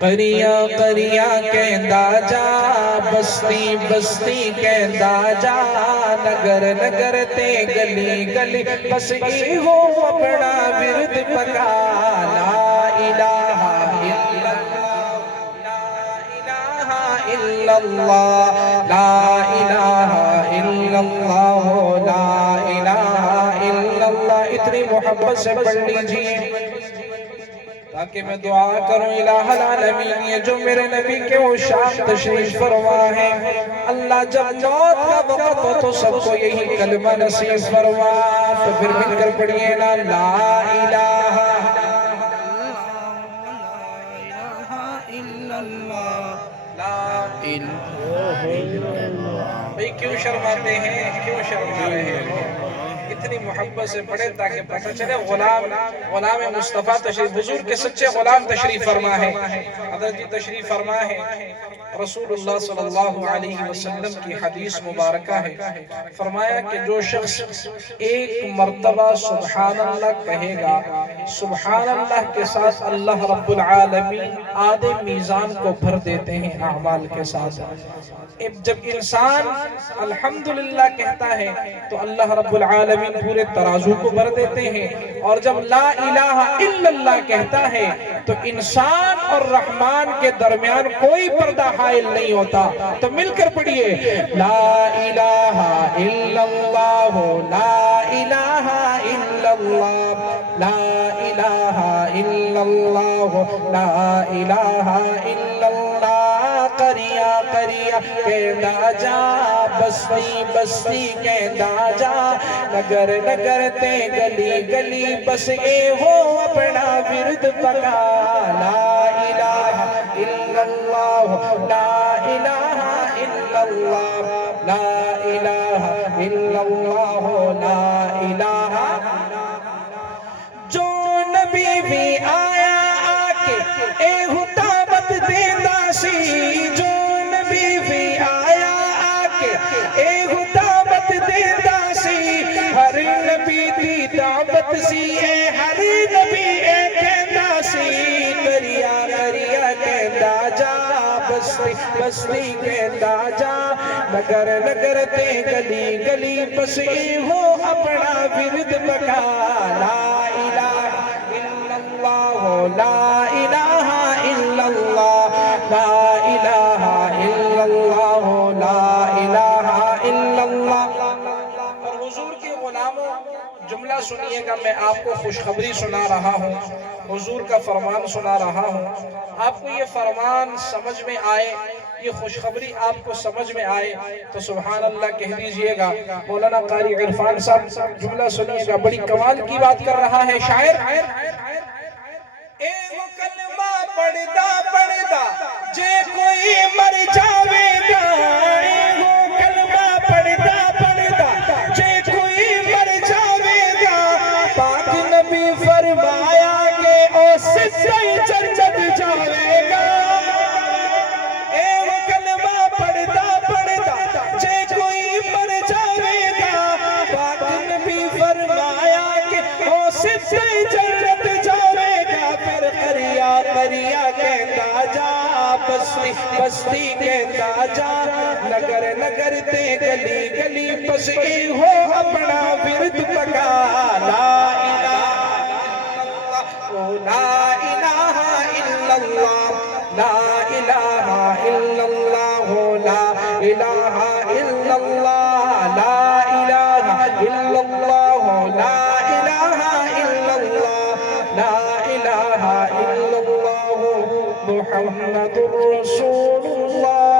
قریہ قریہ کہندا جا بستی بستی کہندا جا نگر نگر تے گلی گلی بس ایہو اپنا ورد پکا لا الہ الا اللہ لا الہ الا اللہ لا الہ الا اللہ لا الہ الا اللہ اتنی محبت سے پڑھ لیجئے تاکہ میں دعا کروں الہ العالمین یہ جو میرے نبی کے وہ شام تشریف فرما ہے اللہ جب موت کا وقت ہو تو سب کو یہی کلمہ نصیب فرما تو پھر مل کر پڑھئے نا لا الہ الا اللہ لا الہ الا اللہ بھئی کیوں شرماتے ہیں کیوں شرما رہے ہیں اتنی محبت سے پڑھے تاکہ پتہ چلے غلام مصطفیٰ تشریف حضور کے سچے غلام تشریف فرما ہے حضرت جی تشریف فرما ہے رسول اللہ صلی اللہ علیہ وسلم کی حدیث مبارکہ ہے فرمایا کہ جو شخص ایک مرتبہ سبحان اللہ کہے گا سبحان اللہ کے ساتھ اللہ رب العالمین آدھے میزان کو بھر دیتے ہیں اعمال کے ساتھ جب انسان الحمدللہ کہتا ہے تو اللہ رب العالمین پورے ترازو کو بھر دیتے ہیں اور جب لا الہ الا اللہ کہتا ہے تو انسان اور رحمان کے درمیان کوئی پردہ حائل نہیں ہوتا تو مل کر پڑھئے لا الہ الا اللہ لا الہ الا اللہ لا الہ الا اللہ لا الہ الا اللہ قریہ قریہ کہندا جا بستی بستی کہندا جا نگر نگر تے گلی گلی بس اے ہو اپنا ورد پکا لا الہ الا اللہ لا الہ الا اللہ لا الہ الا اللہ لا الہ جو نبی بھی آیا آکے اے دعوت دیندا سی جو نبی بھی آیا آکے اے دعوت دیندا سی ہر نبی دی دعوت سی اے ہر نبی اے کہندا سی کریا کریا کہندا جا بستی بستی کہندا جا نگر نگر تے گلی گلی بس ایہو اپنا ورد پکا لا الہ الا اللہ لا الہ الا اللہ لا الہ الا اللہ لا الہ الا اللہ اور حضور کے غلاموں جملہ سنیے گا میں آپ کو خوشخبری سنا رہا ہوں حضور کا فرمان سنا رہا ہوں آپ کو یہ فرمان سمجھ میں آئے یہ خوشخبری آپ کو سمجھ میں آئے تو سبحان اللہ کہہ دیجئے گا مولانا قاری عرفان صاحب جملہ سنیے گا بڑی کمال کی بات کر رہا ہے شاعر اے وہ کلمہ پڑھدا پڑھدا جے کوئی مر جاوے گا اے وہ کلمہ پڑھدا پڑھدا جے کوئی مر جاوے گا پاک نبی فرمایا کہ او سچائی جنت جاوے گا اے وہ کلمہ پڑھدا پڑھدا جے کوئی مر جاوے گا پاک نبی فرمایا کہ او سچائی جنت جاوے گا پھر قریہ کہندا جا بستی بستی کہندا جا نگر نگر تے گلی گلی بس ایہو اپنا ورد پکا لا الہ الا اللہ لا الہ الا اللہ لا الہ الا اللہ لا الہ الا اللہ لا الہ الا اللہ لا الہ الا اللہ محمد رسول اللہ